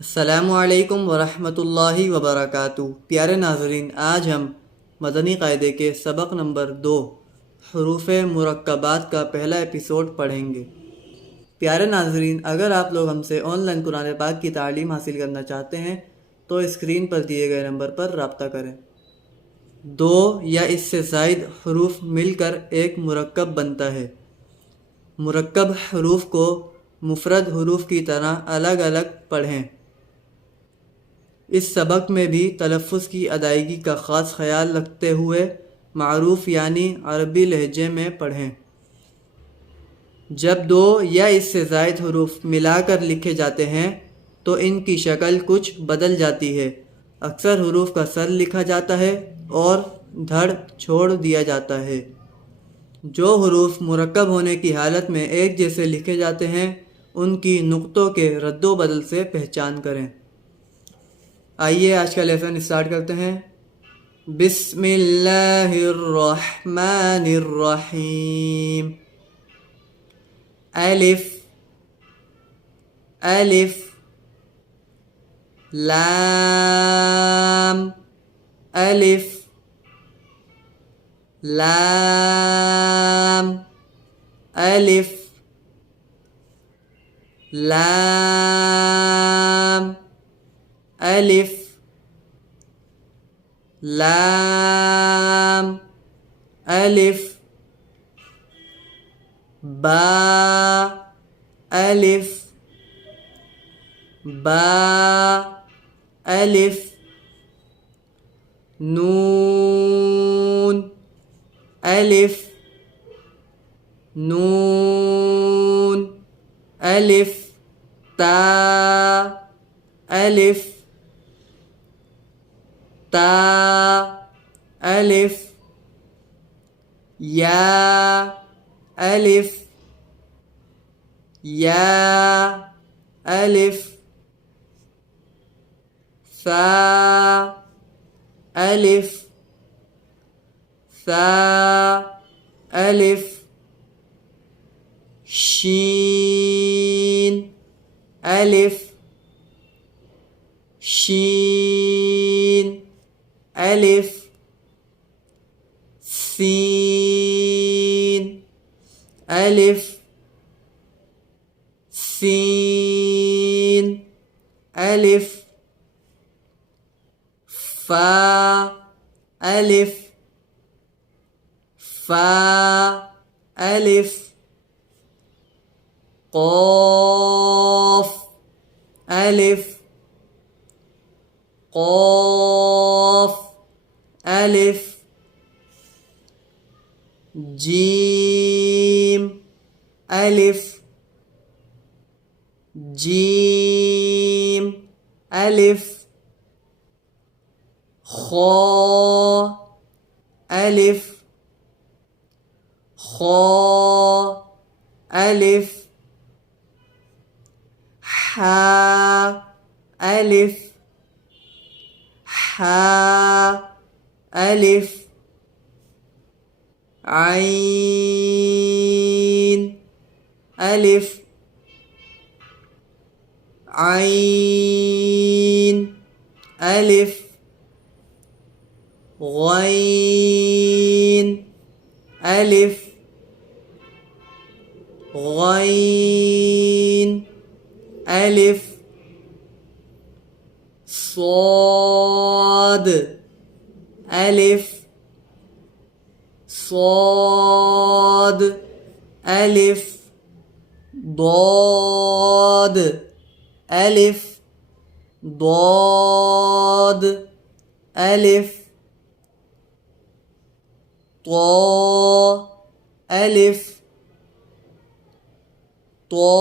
अस्सलामुअलैकुम वरहमतुल्लाहि वबरकातुहू। प्यारे नाज़रीन, आज हम मदनी क़ायदे के सबक नंबर 2 हरूफ़ मुरक्कबात का पहला एपिसोड पढ़ेंगे। प्यारे नाज़रीन, अगर आप लोग हमसे ऑनलाइन कुरान पाक की तालीम हासिल करना चाहते हैं तो स्क्रीन पर दिए गए नंबर पर रब्ता करें। दो या इससे ज़ायद हरूफ मिलकर एक मुरक्कब बनता है। मुरक्कब हरूफ को मुफरद हरूफ की तरह अलग अलग पढ़ें। इस सबक में भी तलफ़्फ़ुज़ की अदायगी का ख़ास ख़याल रखते हुए मारूफ़ यानी अरबी लहजे में पढ़ें। जब दो या इससे ज़ायद हरूफ मिलाकर लिखे जाते हैं तो इनकी शक्ल कुछ बदल जाती है। अक्सर हरूफ का सर लिखा जाता है और धड़ छोड़ दिया जाता है। जो हरूफ मुरक्कब होने की हालत में एक जैसे लिखे जाते हैं उनकी नुक्तों के रद्दो बदल से पहचान करें। आइए आज का लेसन स्टार्ट करते हैं। बिस्मिल्लाहिर्रहमानिर्रहीम। अलिफ अलिफ लाम अलिफ लाम अलिफ लाम अलिफ लाम अलिफ बा अलिफ बा अलिफ नून अलिफ नून अलिफ ता अलिफ ता अलिफ या अलिफ या अलिफ सा अलिफ सा अलिफ शीन अलिफ शीन अलिफ सीन अलिफ सीन अलिफ फा अलिफ फा अलिफ क़ाफ़ अलिफ क़ाफ़ अलिफ जीम अलिफ जीम अलिफ खा अलिफ खा अलिफ हा अलिफ हा अलिफ आइन अलिफ आइन अलिफ गैन अलिफ गैन अलिफ صاد अलिफ صاد अलिफ ضاد अलिफ ضاد अलिफ طا अलिफ طا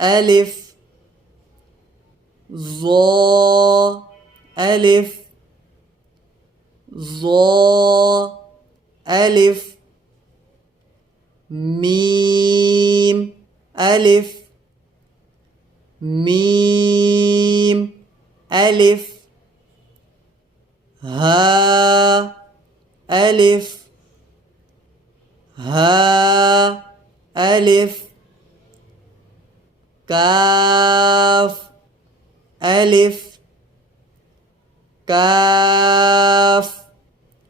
अलिफ ظا अलिफ ظا अलिफ मीम अलिफ मीम अलिफ हा अलिफ हा अलिफ काफ अलिफ काफ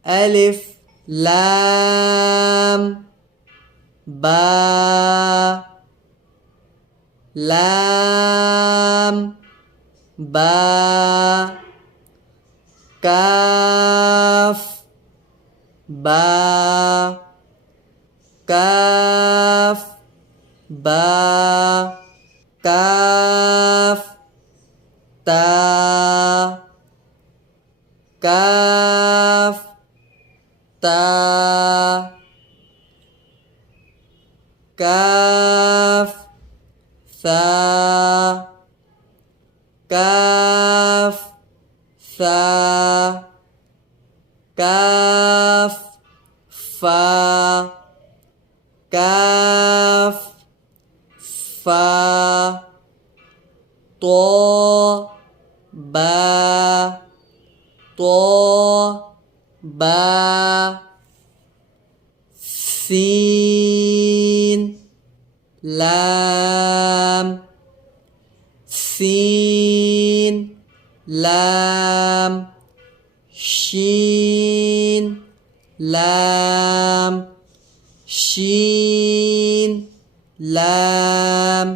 अलिफ लाम बा लाम बा काफ बा काफ बा काफ ता काफ ता काफ सा काफ सा काफ फा काफ फा तो बा तो बा सीन लाम सीन लाम शीन लाम शीन लाम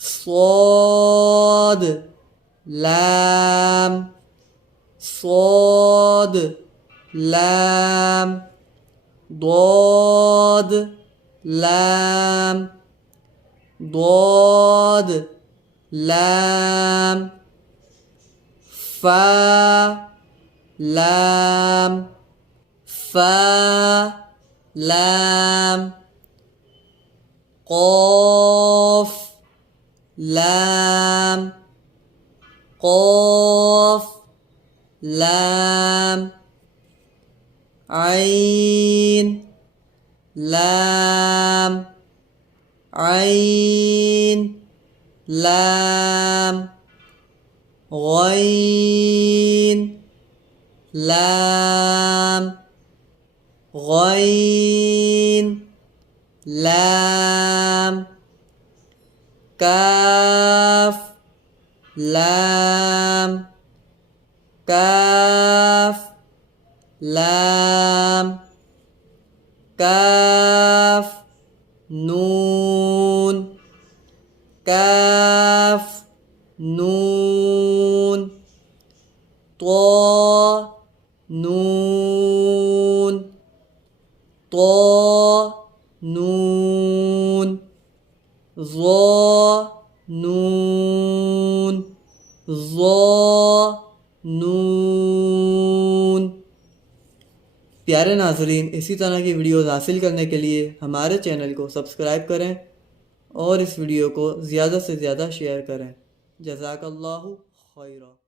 صاد لام صاد لام ضاد لام ضاد لام فا لام فا لام قاف لام قاف لام عين لام عين لام غين لام غين لام كاف لام كاف لام كاف نون كاف نون طا نون طا نون ظا نون ظا नून। प्यारे नाजरीन, इसी तरह की वीडियोज़ हासिल करने के लिए हमारे चैनल को सब्सक्राइब करें और इस वीडियो को ज़्यादा से ज़्यादा शेयर करें। जज़ाकल्लाहु खैरा।